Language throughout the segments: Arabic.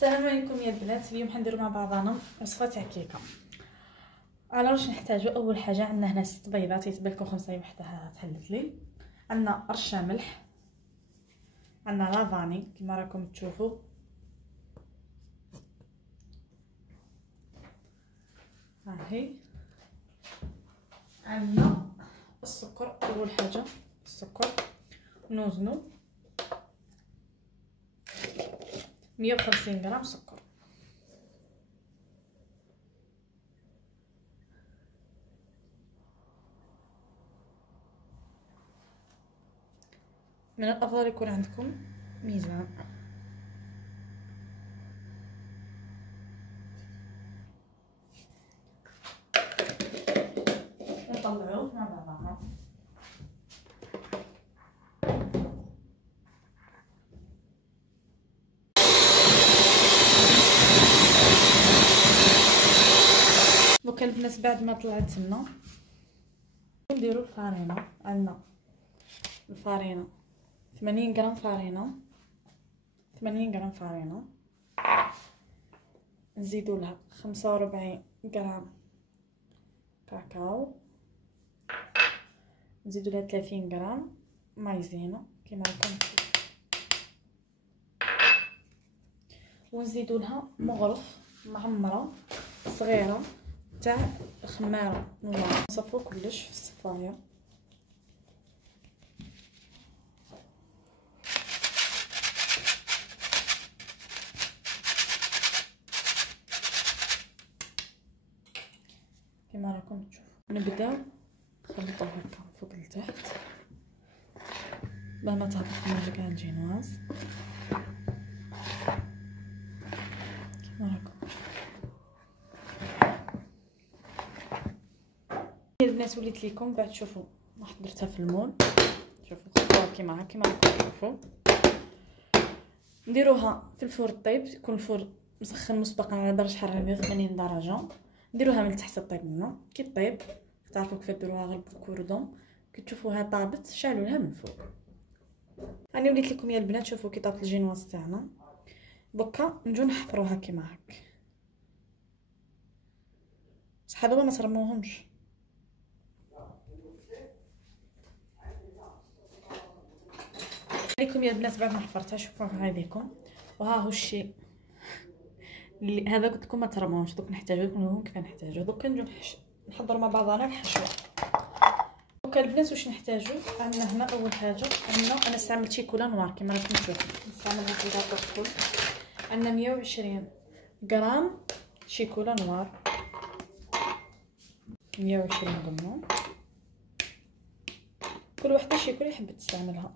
السلام عليكم يا البنات. اليوم حنديرو مع بعضنا وصفه تاع كيكه. على واش نحتاجو؟ اول حاجه عندنا هنا 6 بيضات، يتبان لكم 5 وحده تحلت لي. عندنا رشه ملح، عندنا لافاني كما راكم تشوفوا، هاهي. عندنا السكر، اول حاجه السكر نوزنو 150 غرام سكر. من الافضل يكون عندكم ميزان. نطلعوه مع بعضنا. دوكا البنات بعد ما طلعت لنا نديرو الفارينه. عندنا الفارينه 80 غرام فارينه، 80 غرام فارينه. نزيدو لها 45 غرام كاكاو، نزيدو لها 30 غرام مايزينا كما راكم تشوفوا، ونزيدو لها مغرف معمره صغيره تاع خماره نوار. نصفو كلش في الصفايه. كما راكم تشوفوا نبداو نخلطو هكا فوق لتحت باه ما تهبط كاع الجينواز. كما راكم البنات وليت ليكم بعد. شوفوا راح درتها في المول، شوفوا خطوه كيما راكم تشوفوا. نديروها في الفور طيب، يكون الفور مسخن مسبقا على درجه حراره 180 درجه. نديروها من تحت الطيب هنا كي طيب، تعرفوا كيف ديروها غير بالكوردون. كي تشوفوها طابت شعلوا لها من فوق. راني وليت لكم يا البنات. شوفوا كي طابت الجينواز تاعنا. دوكا نجو نحفروها كيما هك، بصح هذوما ما ترموهمش. عليكم يا البنات بعد ما حفرتها شوفوا هذيكم، وها هو الشيء اللي هذا قلت لكم ما ترموهمش. دوك نحتاجو لكم كيف نحتاجو. دوك نجو نحضروا مع بعضنا الحشوه. دوكا البنات واش نحتاجو؟ عندنا هنا اول حاجه انا استعملت شيكولا نوار كما راكم تشوفوا، نستعمل هاد الكاطو الكل. عندنا 120 غرام شيكولا نوار، 120 قلنا. كل وحده شيكولا اللي حبت تستعملها.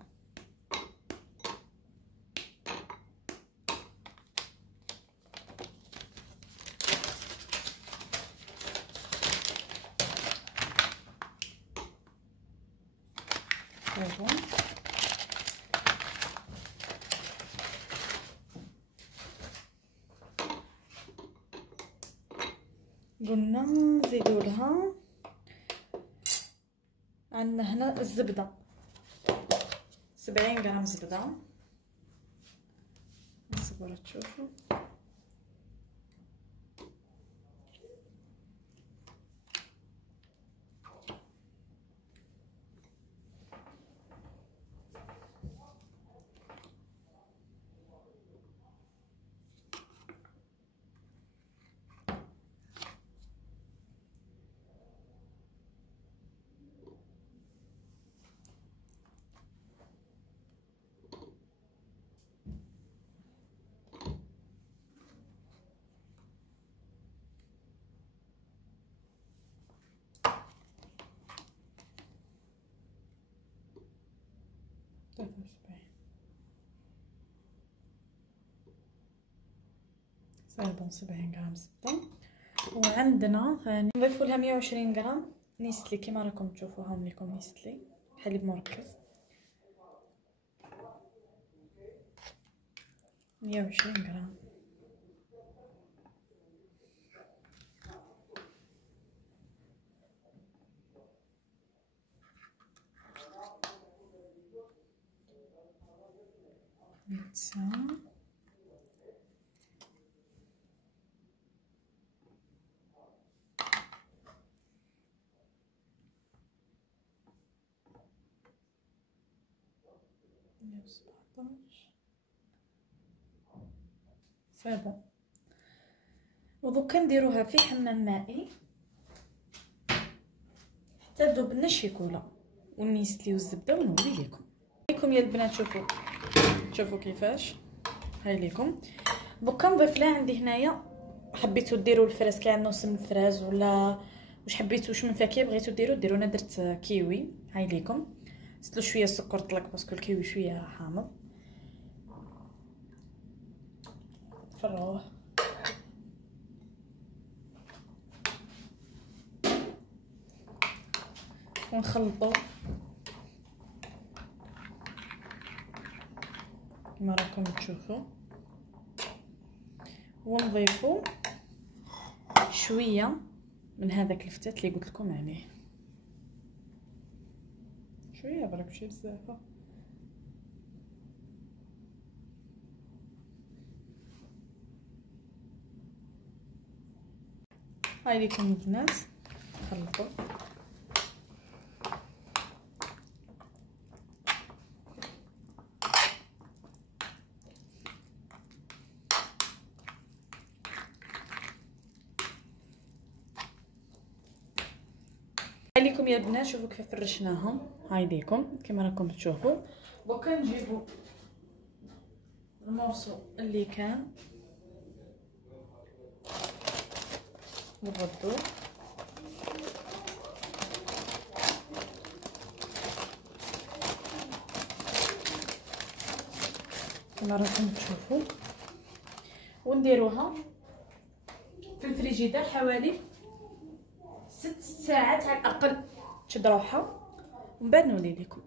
قلنا نزيدوا لها، عندنا هنا الزبده 70 غرام زبده. نصبروا تشوفوا. صايبون 70 غرام زبده. وعندنا نضيفوا لها 120 غرام نيستلي كما راكم تشوفوا. هاهم لكم نيستلي حليب مركز 120 غرام. 117 سي بون. ودوكا نديروها في حمام مائي حتى تذوب لنا الشيكولا ونيستليو الزبده ونولي لكم يا البنات. شوفوا كيفاش. هاي ليكم. دوكا نضيف لها عندي هنايا، حبيتو ديروا الفراس كاع نص من الفراز ولا واش حبيتو واش من فاكهه بغيتو ديروا. انا درت كيوي. هاي ليكم. زدت له شويه السكر طلق باسكو الكيوي شويه حامض. فروه ونخلطو كما راكم تشوفوا، ونضيفو شويه من هذاك الفتات اللي قلت لكم عليه، شويه برك ماشي بزاف. هاي ليكم البنات. خلطوا عليكم يا البنات. شوفوا كيف فرشناهم. هاي ليكم كما راكم تشوفوا. دوكا نجيبوا المورسو اللي كان نردوه كما راكم تشوفوا، ونديروها في الفريجيدير حوالي 6 ساعات على الاقل تشد روحها، ومن بعد نولي لكم.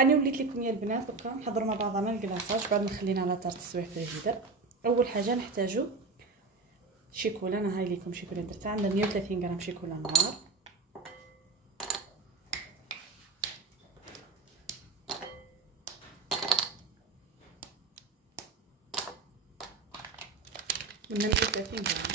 انا وليت لكم يا البنات. دوكا نحضروا مع بعضنا الكلاصاج بعد ما خلينا على طار التسويح في الفريجيدير. اول حاجه نحتاجو شيكولا. انا هاي لكم شيكولا درتها، عندنا 130 غرام شيكولا نوار، قلنا 130 غرام.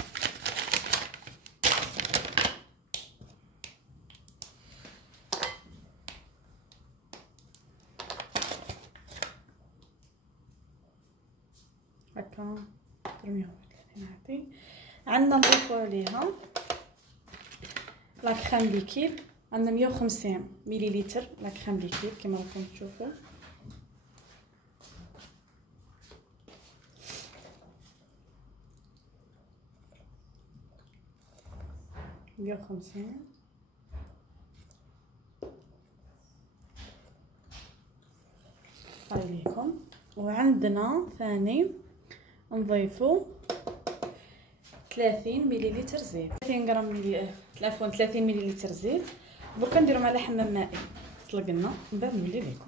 هكا 330 هادي. عندنا نضيفو عليها لا كريم ليكيد، عندنا 150 مليلتر لا كريم ليكيد كما راكم تشوفوا. هاي ليكم. وعندنا ثاني نضيفو 30 مليلتر زيت، 30 غرام عفوا 30 مليلتر زيت. دركا نديرهم على حمام مائي طلقنا من بعد نولي لكم.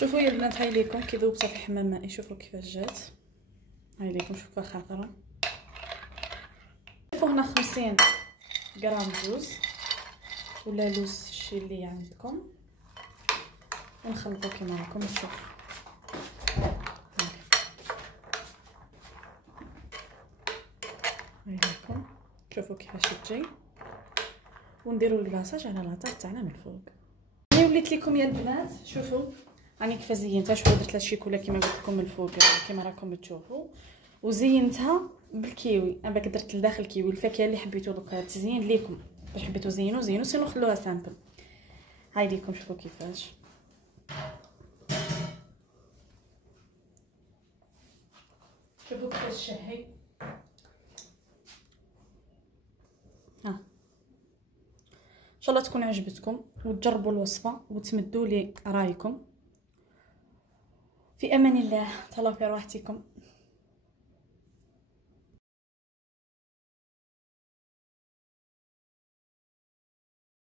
شوفوا يا البنات. هاي ليكم كي ذوبتها في حمام مائي. شوفوا كيفاش جات. هاي ليكم. شوفوا خاطره. نضيفو هنا 50 غرام جوز ولا لوز الشي اللي عندكم، ونخلطو كما راكم تشوفوا. هاي ليكم. شوفوا كيفاش تجي. ونديروا الكلاصاج على لاطاط تاعنا من فوق. انا وليت لكم يا البنات. شوفوا راني كيف زينتها. شوفوا درت لها الشيكولا كما قلت لكم من الفوق كما راكم تشوفوا، وزينتها بالكيوي. انا باك درت لداخل كيوي. الفاكهه اللي حبيتو دوكا تزين ليكم، باش حبيتو زينوا سينو خلوها سامبل. هاي ليكم. شوفوا كيفاش. شوفوا كيفاش شهي. ان شاء الله تكون عجبتكم وتجربوا الوصفه وتمدوا لي رايكم. في امان الله. تهلاو في راحتكم.